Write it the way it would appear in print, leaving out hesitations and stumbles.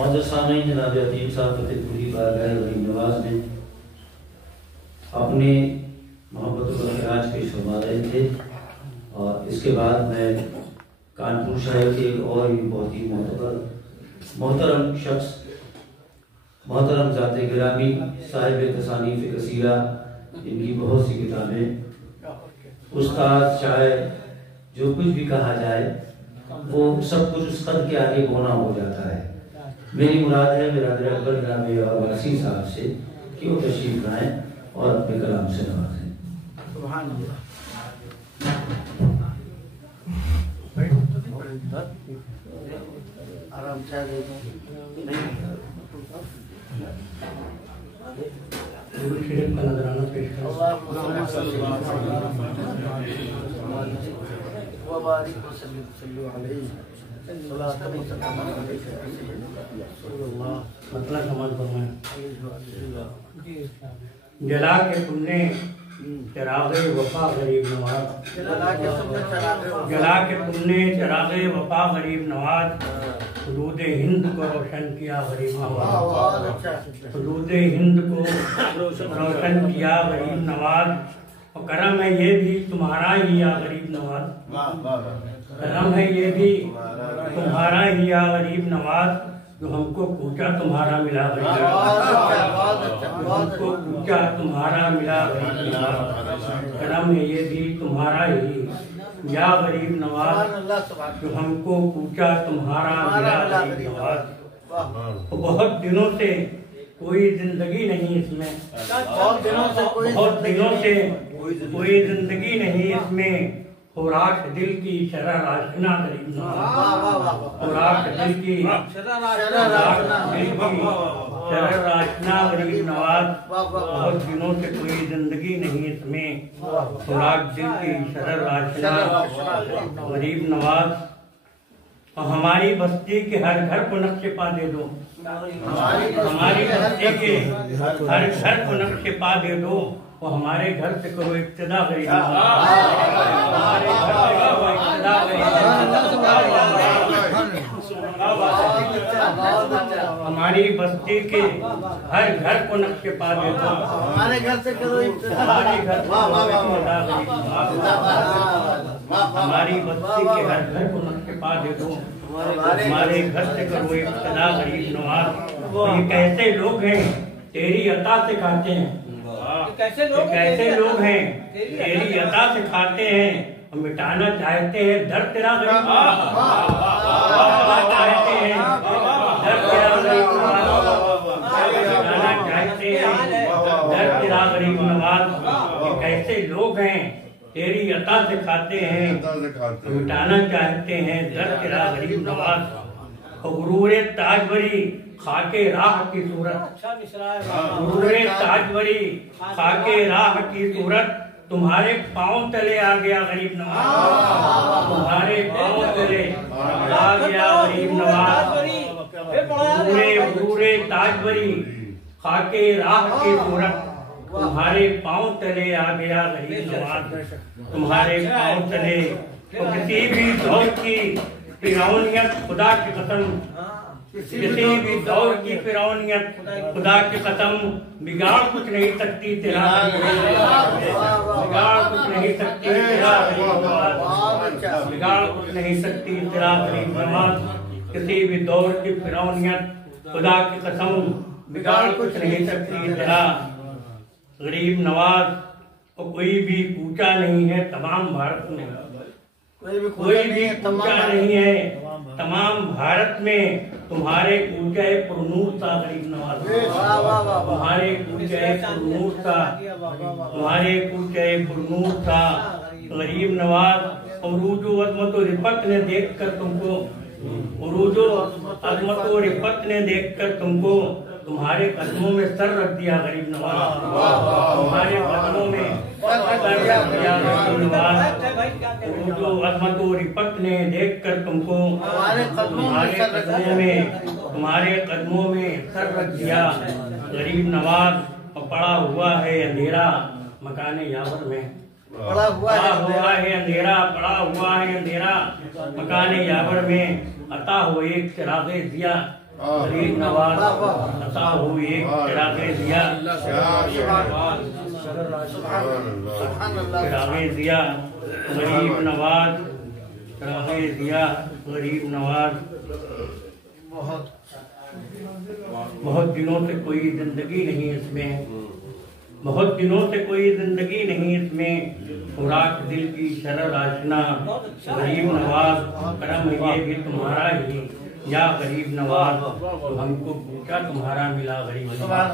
मौजूद सामईन जनाब अतीम साहब फतेहपुरी बारगाह गरीब नवाज में अपनी मोहब्बत का खराज पेश फरमा रहे थे। और इसके बाद मैं कानपुर शहर के और भी बहुत ही मोहतरम शख्स मोहतरम ज़ाते गिरामी साहिब तसानीफ़ कसीरा, इनकी बहुत सी किताबें, उस्ताद शायर, जो कुछ भी कहा जाए वो सब कुछ उस कद के आगे होना हो जाता है। मेरी मुराद है बिरादर अकबर जनाब वासी साहब से कि वो तशरीफ लाएं और अपने कलाम से नवाजें। आराम से का नजराना पेश जला के तुमने चरागे वफा गरीब नवाज, जला के तुमने चरागे वफा गरीब नवाज, हुदूद हिंद को रोशन किया गरीब नवाज, हुदूद हिंद को रोशन किया गरीब नवाज। और करम है ये भी तुम्हारा ही या गरीब नवाज, करम है ये भी तुम्हारा ही या गरीब नवाज, जो हमको पूछा तुम्हारा मिला गरीब नवाज, हमको पूछा तुम्हारा मिला गरीब नवाज। करम है ये भी तुम्हारा ही या गरीब नवाज, जो हमको पूछा तुम्हारा मिला गरीब नवाज। तो बहुत दिनों से कोई जिंदगी नहीं इसमें, बहुत दिनों से कोई जिंदगी नहीं इसमें, खुराक दिल की शरर आशना गरीब नवाज, खुराक दिल की शरर आशना गरीब नवाज। बहुत दिनों से कोई जिंदगी नहीं इसमें, खुराक दिल की शरर आशना गरीब नवाज। और हमारी बस्ती के हर घर को नक्शे पा दे दो, हमारी बस्ती के हर घर को नक्शे पा दे दो, वो हमारे घर से करो इब्तिदा गरीब नवाज, हमारे घर से करो इब्तिदा हमारी बस्ती के हर घर को नक्शे पा दे दो, हमारे घर से करो इब्तिदा, हमारे घर से हमारी बस्ती के हर घर को नक्शे पा दे दो, हमारे घर से करो इब्तिदा गरीब नवाज। ये कैसे लोग हैं तेरी अता से खाते हैं, कैसे लोग हैं तेरी अता से खाते हैं, और मिटाना चाहते हैं दर तेरा गरीब चाहते हैं दर तेरा गरीब मिटाना चाहते हैं दर तेरा गरीब नवाज। ये कैसे लोग हैं तेरी अता से खाते हैं, मिटाना चाहते हैं दर तेरा गरीब नवाज। गुरूरे ताजवरी खाके राह की सूरत, गुरूरे ताजवरी खाके राह की सूरत, तुम्हारे पाँव तले आ गया गरीब नवाज, तुम्हारे पाँव तले आ गया गरीब नवाज। गुरूरे ताजवरी खाके राह की सूरत, तुम्हारे पाँव तले आ गया गरीब नवाज, तुम्हारे पाँव तले। तो किसी भी दौर की फिरौनियत खुदा की कसम, किसी भी दौर की फिरौनियत खुदा की कसम, बिगाड़ कुछ नहीं सकती तेरा, बिगाड़ कुछ नहीं सकती तेरा, बिगाड़ कुछ नहीं सकती तेरा गरीब नवाज। किसी भी दौर की फिरौनियत खुदा की कसम, बिगाड़ कुछ नहीं सकती तेरा गरीब नवाज। और कोई भी पूछा नहीं है तमाम भारत में, कोई भी पूछा नहीं है तमाम भारत में, तुम्हारे पूजा पुरनूर था गरीब नवाज, तुम्हारे पूजा पुरनूर था, तुम्हारे पूजा पुरनूर था गरीब नवाज। उरूजो अजमत और रिफत ने देख कर तुमको, उरूजो अजमत और रिफत ने देख कर तुमको, तुम्हारे कदमों में सर रख दिया गरीब नवाज, तुम्हारे कदमों में सर रख दिया गरीब नवाज। जो अजमत और रिफत ने देख कर तुमको, तुम्हारे कदमों में सर रख दिया गरीब नवाज। और पड़ा हुआ है अंधेरा मकाने यावर में, पड़ा हुआ है अंधेरा, पड़ा हुआ है अंधेरा मकाने यावर में। अता हो एक चिरागे दिया गरीब नवाज अता हुई एक चिरागे दिया चिरागे दिया गरीब नवाज चिरागे दिया गरीब नवाज। बहुत दिनों से कोई जिंदगी नहीं इसमें, बहुत दिनों से कोई जिंदगी नहीं इसमें, खुराक दिल की शरर आशना गरीब नवाज करम ये भी तुम्हारा ही या गरीब नवाज, तो हमको पूछा तुम्हारा मिला गरीब नवाज।